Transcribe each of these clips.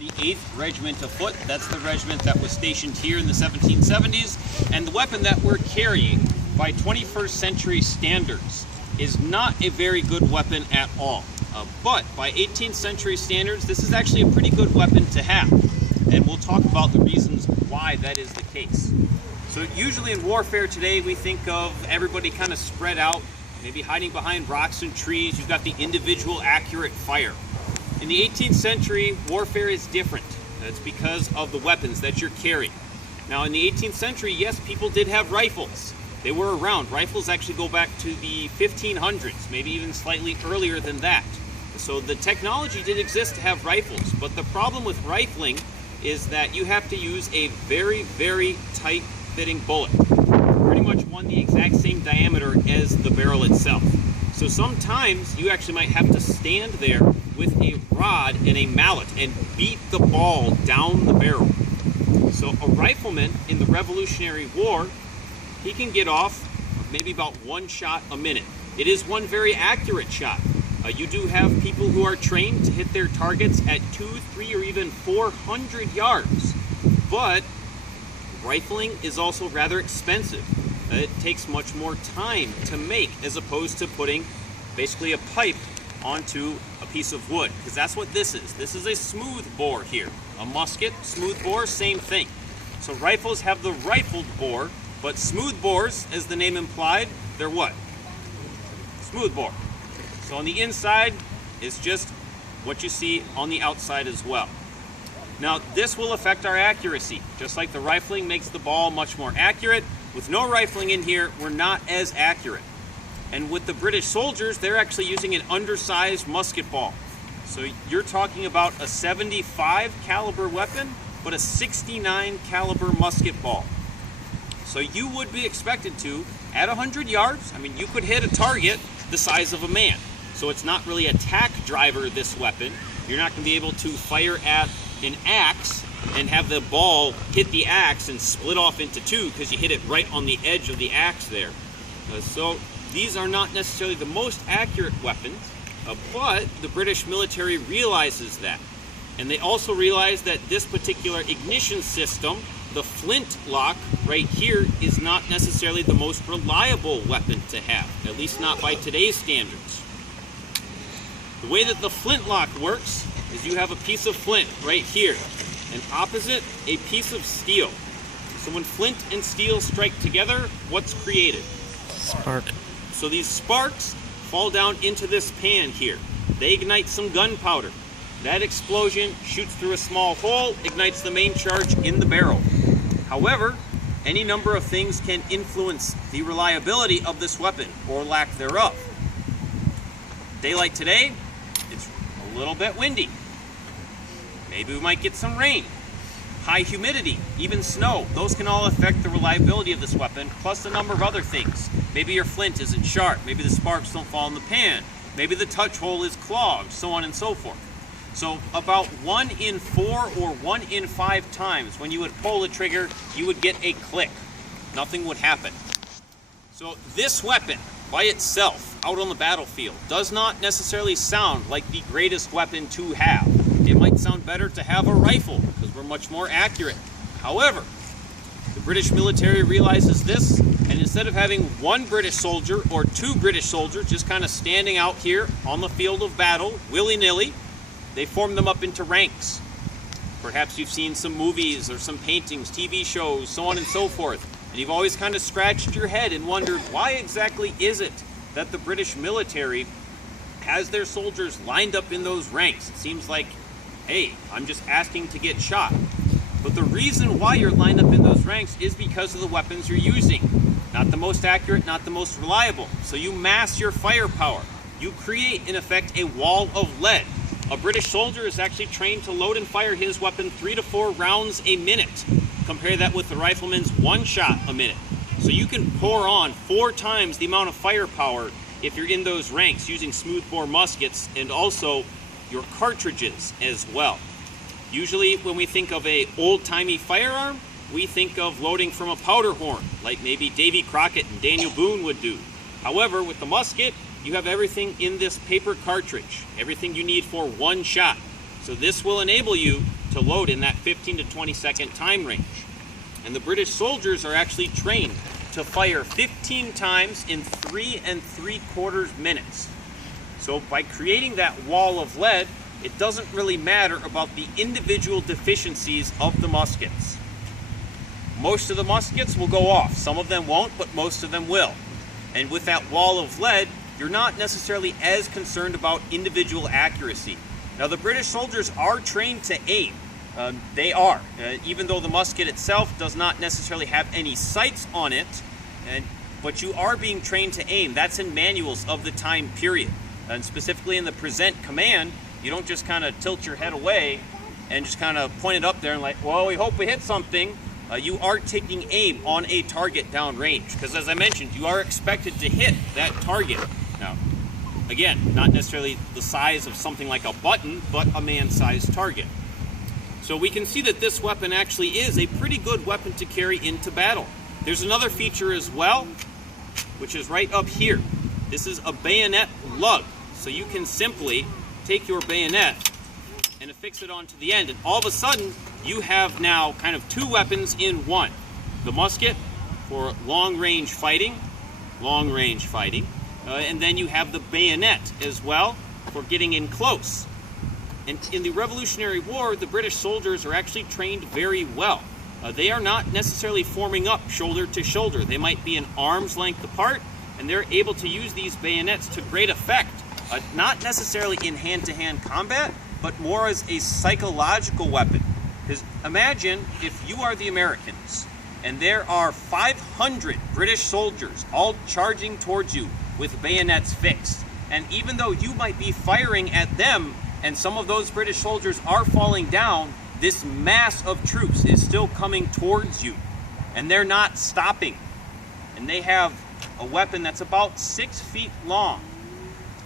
the 8th Regiment of Foot. That's the regiment that was stationed here in the 1770s. And the weapon that we're carrying, by 21st century standards, is not a very good weapon at all. But by 18th century standards, this is actually a pretty good weapon to have. And we'll talk about the reasons why that is the case. So usually in warfare today, we think of everybody kind of spread out, maybe hiding behind rocks and trees. You've got the individual accurate fire. In the 18th century, warfare is different. That's because of the weapons that you're carrying. Now in the 18th century, yes, people did have rifles. They were around. Rifles actually go back to the 1500s, maybe even slightly earlier than that. So the technology did exist to have rifles, but the problem with rifling is that you have to use a very, very tight fitting bullet. Pretty much one the exact same diameter as the barrel itself. So sometimes you actually might have to stand there with a rod and a mallet and beat the ball down the barrel. So a rifleman in the Revolutionary War, he can get off maybe about 1 shot a minute. It is one very accurate shot. You do have people who are trained to hit their targets at 200, 300, or even 400 yards. But rifling is also rather expensive. It takes much more time to make as opposed to putting basically a pipe onto a piece of wood, because that's what this is. This is a smooth bore here. A musket, smooth bore, same thing. So rifles have the rifled bore, but smooth bores, as the name implied, they're what? Smooth bore. So on the inside is just what you see on the outside as well. Now this will affect our accuracy. Just like the rifling makes the ball much more accurate, with no rifling in here, we're not as accurate. And with the British soldiers, they're actually using an undersized musket ball. So you're talking about a 75 caliber weapon, but a 69 caliber musket ball. So you would be expected to, at 100 yards, I mean, you could hit a target the size of a man. So it's not really a tack driver, this weapon. You're not going to be able to fire at an axe and have the ball hit the axe and split off into two because you hit it right on the edge of the axe there. So these are not necessarily the most accurate weapons, but the British military realizes that. And they also realize that this particular ignition system, the flintlock right here, is not necessarily the most reliable weapon to have, at least not by today's standards. The way that the flintlock works is you have a piece of flint right here, and opposite, a piece of steel. So when flint and steel strike together, what's created? Spark. So these sparks fall down into this pan here. They ignite some gunpowder. That explosion shoots through a small hole, ignites the main charge in the barrel. However, any number of things can influence the reliability of this weapon, or lack thereof. Daylight today, it's a little bit windy. Maybe we might get some rain. High humidity, even snow, those can all affect the reliability of this weapon, plus a number of other things. Maybe your flint isn't sharp, maybe the sparks don't fall in the pan, maybe the touch hole is clogged, so on and so forth. So about 1 in 4 or 1 in 5 times when you would pull the trigger, you would get a click. Nothing would happen. So this weapon by itself out on the battlefield does not necessarily sound like the greatest weapon to have. It might sound better to have a rifle because we're much more accurate. However, the British military realizes this, and instead of having 1 British soldier or 2 British soldiers just kind of standing out here on the field of battle willy-nilly, they form them up into ranks. Perhaps you've seen some movies or some paintings, TV shows, so on and so forth, and you've always kind of scratched your head and wondered, why exactly is it that the British military has their soldiers lined up in those ranks? It seems like, hey, I'm just asking to get shot. But the reason why you're lined up in those ranks is because of the weapons you're using. Not the most accurate, not the most reliable. So you mass your firepower. You create, in effect, a wall of lead. A British soldier is actually trained to load and fire his weapon 3 to 4 rounds a minute. Compare that with the rifleman's 1 shot a minute. So you can pour on 4 times the amount of firepower if you're in those ranks using smoothbore muskets, and also your cartridges as well. Usually when we think of a old-timey firearm, we think of loading from a powder horn, like maybe Davy Crockett and Daniel Boone would do. However, with the musket, you have everything in this paper cartridge, everything you need for 1 shot. So this will enable you to load in that 15 to 20 second time range. And the British soldiers are actually trained to fire 15 times in 3 3/4 minutes. So by creating that wall of lead, it doesn't really matter about the individual deficiencies of the muskets. Most of the muskets will go off. Some of them won't, but most of them will. And with that wall of lead, you're not necessarily as concerned about individual accuracy. Now, the British soldiers are trained to aim. They are, even though the musket itself does not necessarily have any sights on it, but you are being trained to aim. That's in manuals of the time period. And specifically in the present command, you don't just kind of tilt your head away and just kind of point it up there and like, well, we hope we hit something. You are taking aim on a target downrange, because as I mentioned, you are expected to hit that target. Now, again, not necessarily the size of something like a button, but a man-sized target. So we can see that this weapon actually is a pretty good weapon to carry into battle. There's another feature as well, which is right up here. This is a bayonet lug. So you can simply take your bayonet and affix it onto the end, and all of a sudden you have now kind of two weapons in one. The musket for long-range fighting, and then you have the bayonet as well for getting in close. And in the Revolutionary War, the British soldiers are actually trained very well. They are not necessarily forming up shoulder to shoulder. They might be an arm's length apart, and they're able to use these bayonets to great effect. Not necessarily in hand-to-hand combat, but more as a psychological weapon. Because imagine if you are the Americans, and there are 500 British soldiers all charging towards you with bayonets fixed. And even though you might be firing at them, and some of those British soldiers are falling down, this mass of troops is still coming towards you. And they're not stopping. And they have a weapon that's about 6 feet long.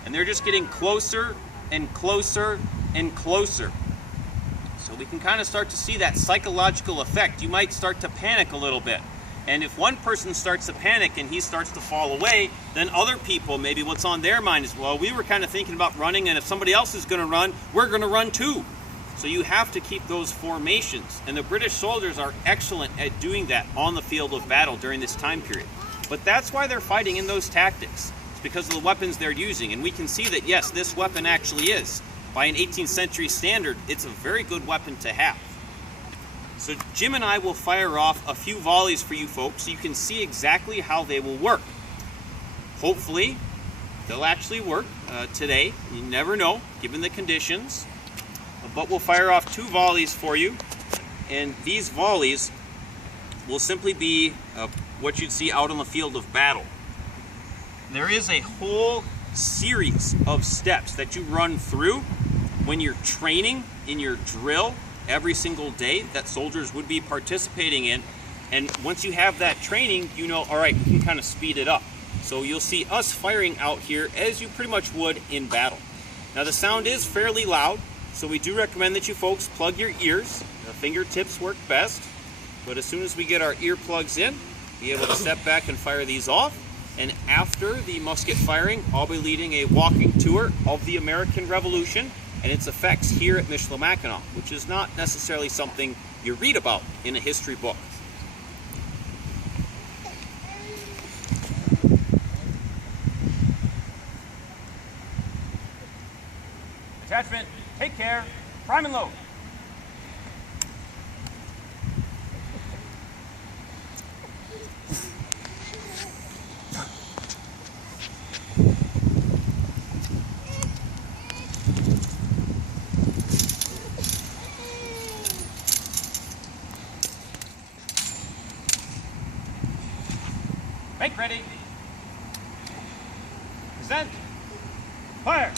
And they're just getting closer and closer and closer. So we can kind of start to see that psychological effect. You might start to panic a little bit. And if one person starts to panic and he starts to fall away, then other people, maybe what's on their mind is, well, we were kind of thinking about running, and if somebody else is going to run, we're going to run too. So you have to keep those formations. And the British soldiers are excellent at doing that on the field of battle during this time period. But that's why they're fighting in those tactics. It's because of the weapons they're using. And we can see that, yes, this weapon actually is. By an 18th century standard, it's a very good weapon to have. So Jim and I will fire off a few volleys for you folks so you can see exactly how they will work. Hopefully, they'll actually work today. You never know, given the conditions. But we'll fire off 2 volleys for you. And these volleys will simply be what you'd see out on the field of battle. There is a whole series of steps that you run through when you're training in your drill every single day that soldiers would be participating in. And once you have that training, you know, all right, we can kind of speed it up. So you'll see us firing out here as you pretty much would in battle. Now the sound is fairly loud, so we do recommend that you folks plug your ears. The fingertips work best, but as soon as we get our earplugs in, be able to step back and fire these off. And after the musket firing, I'll be leading a walking tour of the American Revolution and its effects here at Michilimackinac, which is not necessarily something you read about in a history book. Attachment, take care, prime and load. Make ready. Present. Fire.